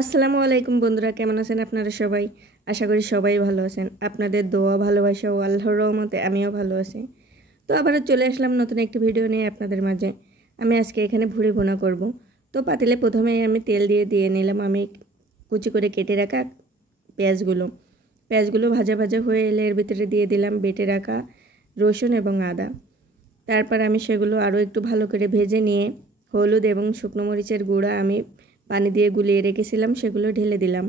আসসালামু আলাইকুম বন্ধুরা, কেমন আছেন আপনারা সবাই? আশা করি সবাই ভালো আছেন। আপনাদের দোয়া ভালোবাসা ও আল্লাহর রহমতে আমিও ভালো আছি। তো আবারও চলে আসলাম নতুন একটি ভিডিও নিয়ে আপনাদের মাঝে। আমি আজকে এখানে ভুড়ি ভুনা করব। তো পাতিলে প্রথমেই আমি তেল দিয়ে নিলাম আমি কুচি করে কেটে রাখা পেঁয়াজগুলো ভাজা ভাজা হয়ে এলে এর ভিতরে দিয়ে দিলাম বেটে রাখা রসুন এবং আদা। তারপর আমি সেগুলো আরও একটু ভালো করে ভেজে নিয়ে হলুদ এবং শুকনো মরিচের গুঁড়া আমি পানি দিয়ে গুলিয়ে রেখেছিলাম সেগুলো ঢেলে দিলাম।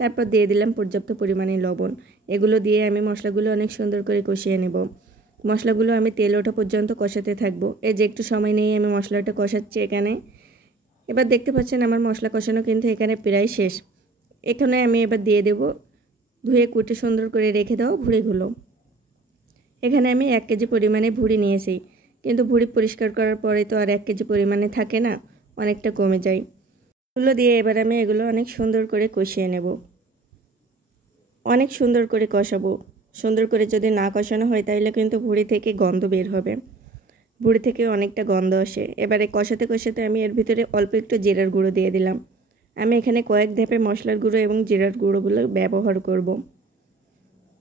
তারপর দিয়ে দিলাম পর্যাপ্ত পরিমাণে লবণ। এগুলো দিয়ে আমি মশলাগুলো অনেক সুন্দর করে কষিয়ে নেব। মশলাগুলো আমি তেল ওঠা পর্যন্ত কষাতে থাকবো। এই যে একটু সময় নিয়ে আমি মশলাটা কষাচ্ছি এখানে। এবার দেখতে পাচ্ছেন আমার মশলা কষানো কিন্তু এখানে প্রায় শেষ। এখানে আমি এবার দিয়ে দেব ধুয়ে কুটে সুন্দর করে রেখে দাও ভুড়িগুলো। এখানে আমি 1 কেজি পরিমাণে ভুড়ি নিয়েছি, কিন্তু ভুড়ি পরিষ্কার করার পরে তো আর 1 কেজি পরিমাণে থাকে না, অনেকটা কমে যায়। এগুলো দিয়ে এবার আমি এগুলো অনেক সুন্দর করে কষিয়ে নেব। অনেক সুন্দর করে কষাবো। সুন্দর করে যদি না কষানো হয় তাহলে কিন্তু ভুড়ি থেকে গন্ধ বের হবে। ভুড়ি থেকে অনেকটা গন্ধ আসে। এবারে কষাতে কষাতে আমি এর ভিতরে অল্প একটু জিরার গুঁড়ো দিয়ে দিলাম। আমি এখানে কয়েক ধাপে মশলার গুঁড়ো এবং জিরার গুঁড়োগুলো ব্যবহার করব।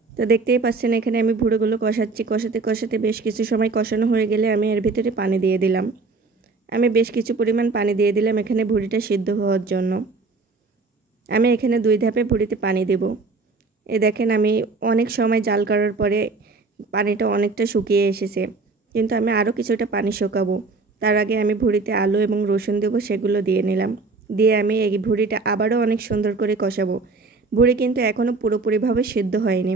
তো দেখতেই পাচ্ছেন এখানে আমি ভুড়িগুলো কষাচ্ছি। কষাতে কষাতে বেশ কিছু সময় কষানো হয়ে গেলে আমি এর ভিতরে পানি দিয়ে দিলাম। আমি বেশ কিছু পরিমাণ পানি দিয়ে দিলাম এখানে ভুড়িটা সিদ্ধ হওয়ার জন্য। আমি এখানে 2 ধাপে ভুড়িতে পানি দেব। এই দেখেন আমি অনেক সময় জাল করার পরে পানিটা অনেকটা শুকিয়ে এসেছে, কিন্তু আমি আরও কিছুটা পানি শুকাবো। তার আগে আমি ভুড়িতে আলু এবং রসুন দেবো, সেগুলো দিয়ে নিলাম। দিয়ে আমি এই ভুড়িটা আবারও অনেক সুন্দর করে কষাবো। ভুড়ি কিন্তু এখনও পুরোপুরিভাবে সিদ্ধ হয়নি।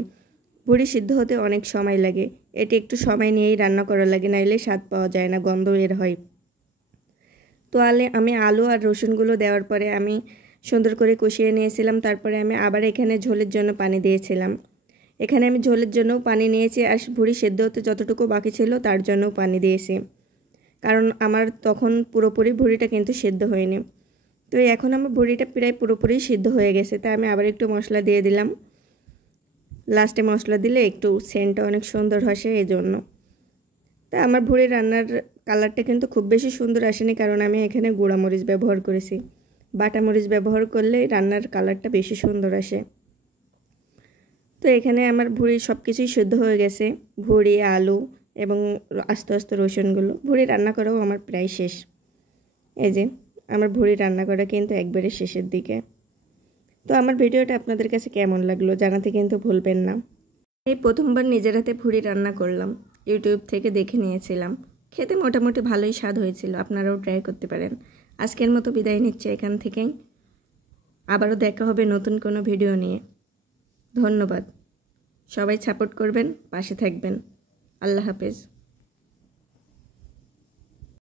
ভুড়ি সিদ্ধ হতে অনেক সময় লাগে। এটি একটু সময় নিয়েই রান্না করা লাগে, নাইলে স্বাদ পাওয়া যায় না, গন্ধ বের হয়। তো আমি আলু আর রসুনগুলো দেওয়ার পরে আমি সুন্দর করে কষিয়ে নিয়েছিলাম। তারপরে আমি আবার এখানে ঝোলের জন্য পানি দিয়েছিলাম। এখানে আমি ঝোলের জন্যও পানি নিয়েছি, আর ভুড়ি সেদ্ধ হতে যতটুকু বাকি ছিল তার জন্যও পানি দিয়েছি, কারণ আমার তখন পুরোপুরি ভুড়িটা কিন্তু সেদ্ধ হয়নি। তো এখন আমার ভুড়িটা প্রায় পুরোপুরি সিদ্ধ হয়ে গেছে, তাই আমি আবার একটু মশলা দিয়ে দিলাম। লাস্টে মশলা দিলে একটু সেন্টটা অনেক সুন্দর আসে এই জন্য। তা আমার ভুড়ি রান্নার কালারটা কিন্তু খুব বেশি সুন্দর আসেনি, কারণ আমি এখানে গুঁড়া মরিচ ব্যবহার করেছি। বাটা মরিচ ব্যবহার করলে রান্নার কালারটা বেশি সুন্দর আসে। তো এখানে আমার ভুড়ি সব কিছুই সিদ্ধ হয়ে গেছে, ভুড়ি, আলু এবং আস্তে আস্তে রসুনগুলো। ভুড়ি রান্না করাও আমার প্রায় শেষ। এই যে আমার ভুড়ি রান্না করা কিন্তু একবারে শেষের দিকে। তো আমার ভিডিওটা আপনাদের কাছে কেমন লাগলো জানাতে কিন্তু ভুলবেন না। এই প্রথমবার নিজের হাতে ভুড়ি রান্না করলাম, ইউটিউব থেকে দেখে নিয়েছিলাম। খেতে মোটামুটি ভালোই স্বাদ হয়েছিল, আপনারাও ট্রাই করতে পারেন। আজকের মতো বিদায় নিচ্ছে এখান থেকেই। আবারও দেখা হবে নতুন কোনো ভিডিও নিয়ে। ধন্যবাদ। সবাই সাপোর্ট করবেন, পাশে থাকবেন। আল্লাহ হাফেজ।